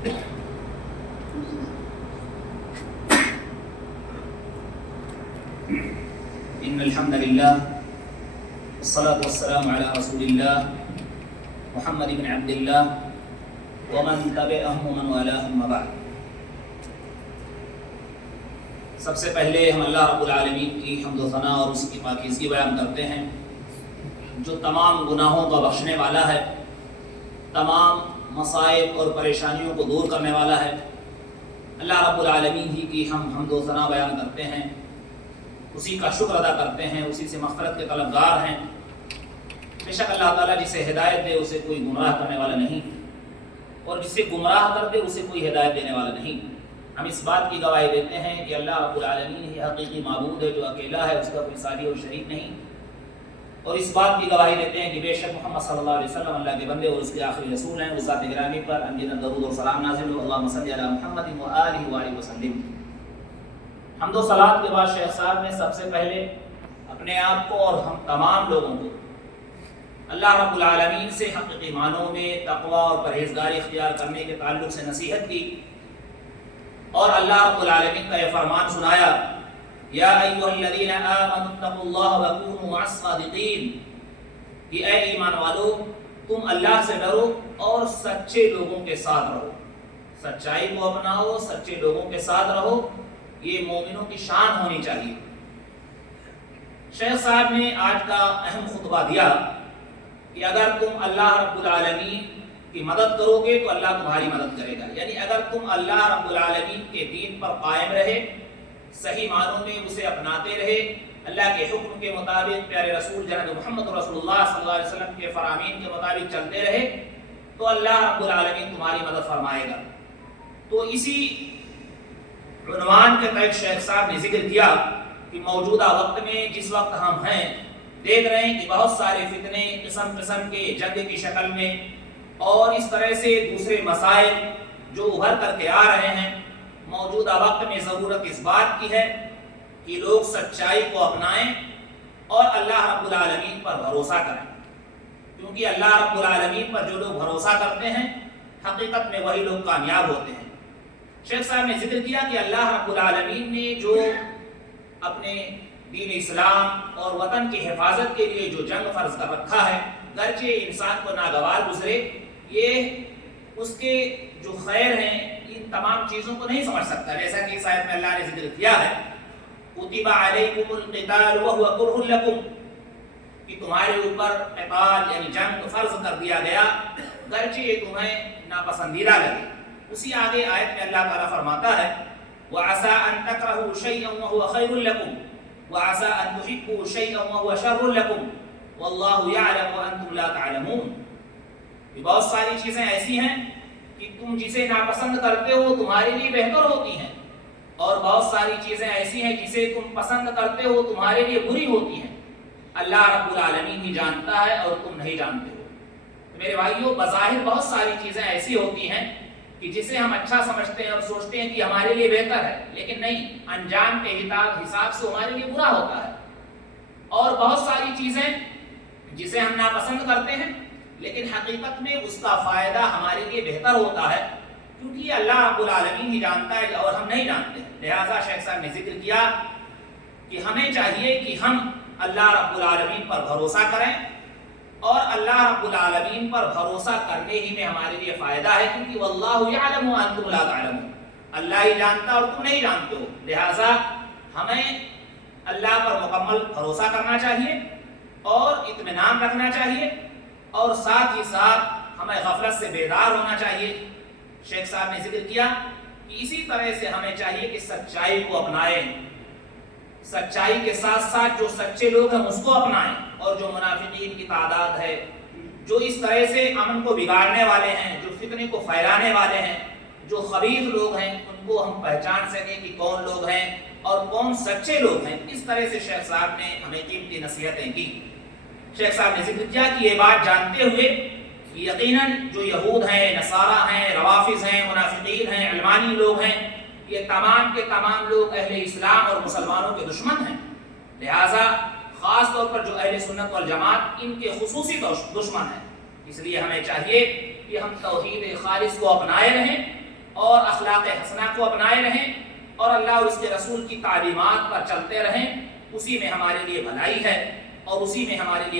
إن الحمد لله والصلاة والسلام على رسول الله محمد بن عبد الله ومن تبعهم ومن والاهم بعد. سب سے پہلے ہم اللہ رب العالمین کی حمد و ثنا اور اس کی پاکیزگی بیان کرتے ہیں جو تمام گناہوں کا بخشنے والا ہے، تمام مصائب اور پریشانیوں کو دور کرنے والا ہے. اللہ رب العالمین ہی کی ہم حمد و ثنا بیان کرتے ہیں، اسی کا شکر ادا کرتے ہیں، اسی سے مغفرت کے طلبگار ہیں. بے شک اللہ تعالیٰ جسے ہدایت دے اسے کوئی گمراہ کرنے والا نہیں، اور جسے گمراہ کر دے اسے کوئی ہدایت دینے والا نہیں. ہم اس بات کی گواہی دیتے ہیں کہ اللہ رب العالمین ہی حقیقی معبود ہے جو اکیلا ہے، اس کا کوئی ساری اور شریک نہیں. اور اس بات کی گواہی دیتے ہیں کہ بے شک محمد صلی اللہ علیہ وسلم اللہ کے بندے اور اس کے آخری رسول ہیں. اس ذات گرامی پر انجیل درود اور سلام نازل ہو. اللہم صلی علی محمد وآلہ وآلہ وسلم. حمد و صلات کے بعد شیخ صاحب نے سب سے پہلے اپنے آپ کو اور ہم تمام لوگوں کو اللہ رب العالمین سے حقیقی معنوں میں تقوی اور پرہیزگاری اختیار کرنے کے تعلق سے نصیحت کی، اور اللہ رب العالمین کا یہ فرمان سنایا، یا ایھا الذین آمنوا اتقوا اللہ وکونوا مع الصادقین، کہ اے ایمان والو تم اللہ سے ڈرو اور سچے لوگوں کے ساتھ رہو. سچائی کو اپناؤ، سچے لوگوں کے ساتھ رہو، یہ مومنوں کی شان ہونی چاہیے. شیخ صاحب نے آج کا اہم خطبہ دیا کہ اگر تم اللہ رب العالمین کی مدد کرو گے تو اللہ تمہاری مدد کرے گا. یعنی اگر تم اللہ رب العالمین کے دین پر قائم رہے، صحیح معنوں میں اسے اپناتے رہے، اللہ کے حکم کے مطابق پیارے رسول جناب محمد رسول اللہ صلی اللہ علیہ وسلم کے فرامین کے مطابق چلتے رہے، تو اللہ رب العالمین تمہاری مدد فرمائے گا. تو اسی عنوان کے تحت شیخ صاحب نے ذکر کیا کہ موجودہ وقت میں جس وقت ہم ہیں دیکھ رہے ہیں کہ بہت سارے فتنے قسم قسم کے جنگ کی شکل میں اور اس طرح سے دوسرے مسائل جو ابھر کر کے آ رہے ہیں. موجودہ وقت میں ضرورت اس بات کی ہے کہ لوگ سچائی کو اپنائیں اور اللہ رب العالمین پر بھروسہ کریں، کیونکہ اللہ رب العالمین پر جو لوگ بھروسہ کرتے ہیں حقیقت میں وہی لوگ کامیاب ہوتے ہیں. شیخ صاحب نے ذکر کیا کہ اللہ رب العالمین نے جو اپنے دین اسلام اور وطن کی حفاظت کے لیے جو جنگ فرض کر رکھا ہے، گرچہ انسان کو ناگوار گزرے، یہ اس کے جو خیر ہیں ان تمام چیزوں کو نہیں سمجھ سکتا. جیسا کہ اس آیت میں اللہ نے ذکر کیا ہے، کتب علیکم القتال وهو کرہ لکم، کہ تمہارے اوپر قتال یعنی جنگ فرض کر دیا گیا گرچہ یہ تمہیں ناپسندیدہ لگے. اسی آگے آیت میں اللہ تعالیٰ فرماتا ہے وَعَسَىٰ أَن تَكْرَهُوا شَيْئًا وَهُوَ خَيْرٌ لَكُمْ وَعَسَىٰ أَن تُحِبُّوا شَيْئًا وَهُوَ شَرٌّ لَكُمْ وَاللَّهُ يَعْلَمُ وَأَنتُمْ لَا تَعْلَمُونَ. یہ بہت ساری چیزیں ایسی ہیں کہ تم جسے ناپسند کرتے ہو تمہارے لیے بہتر ہوتی ہیں، اور بہت ساری چیزیں ایسی ہیں جسے تم پسند کرتے ہو تمہارے لیے بری ہوتی ہیں. اللہ رب العالمین ہی جانتا ہے اور تم نہیں جانتے ہو. میرے بھائیوں، بظاہر بہت ساری چیزیں ایسی ہوتی ہیں کہ جسے ہم اچھا سمجھتے ہیں اور سوچتے ہیں کہ ہمارے لیے بہتر ہے، لیکن نہیں، انجام کے حساب سے ہمارے لیے برا ہوتا ہے. اور بہت ساری چیزیں جسے ہم ناپسند کرتے ہیں لیکن حقیقت میں اس کا فائدہ ہمارے لیے بہتر ہوتا ہے، کیونکہ یہ اللہ رب العالمین ہی جانتا ہے اور ہم نہیں جانتے. لہٰذا شیخ صاحب نے ذکر کیا کہ ہمیں چاہیے کہ ہم اللہ رب العالمین پر بھروسہ کریں، اور اللہ رب العالمین پر بھروسہ کرنے ہی میں ہمارے لیے فائدہ ہے، کیونکہ واللہ یعلم وانتم لا تعلمون، اللہ ہی جانتا اور تم نہیں جانتے ہو. لہٰذا ہمیں اللہ پر مکمل بھروسہ کرنا چاہیے اور اطمینان رکھنا چاہیے، اور ساتھ ہی ساتھ ہمیں غفلت سے بیدار ہونا چاہیے. شیخ صاحب نے ذکر کیا کہ اسی طرح سے ہمیں چاہیے کہ سچائی کو اپنائیں، سچائی کے ساتھ ساتھ جو سچے لوگ ہیں اس کو اپنائیں، اور جو منافقین کی تعداد ہے، جو اس طرح سے امن کو بگاڑنے والے ہیں، جو فتنے کو پھیلانے والے ہیں، جو خبیث لوگ ہیں، ان کو ہم پہچان سکیں کہ کون لوگ ہیں اور کون سچے لوگ ہیں. اس طرح سے شیخ صاحب نے ہمیں قیمتی نصیحتیں کی. شیخ صاحب نے ذکر کیا کہ یہ بات جانتے ہوئے کہ یقیناً جو یہود ہیں، نصارہ ہیں، روافظ ہیں، منافقین ہیں، علمانی لوگ ہیں، یہ تمام کے تمام لوگ اہل اسلام اور مسلمانوں کے دشمن ہیں. لہٰذا خاص طور پر جو اہل سنت والجماعت ان کے خصوصی دشمن ہیں. اس لیے ہمیں چاہیے کہ ہم توحید خالص کو اپنائے رہیں اور اخلاق حسنہ کو اپنائے رہیں اور اللہ اور اس کے رسول کی تعلیمات پر چلتے رہیں، اسی میں ہمارے لیے بھلائی ہے اور اسی میں ہمارے لیے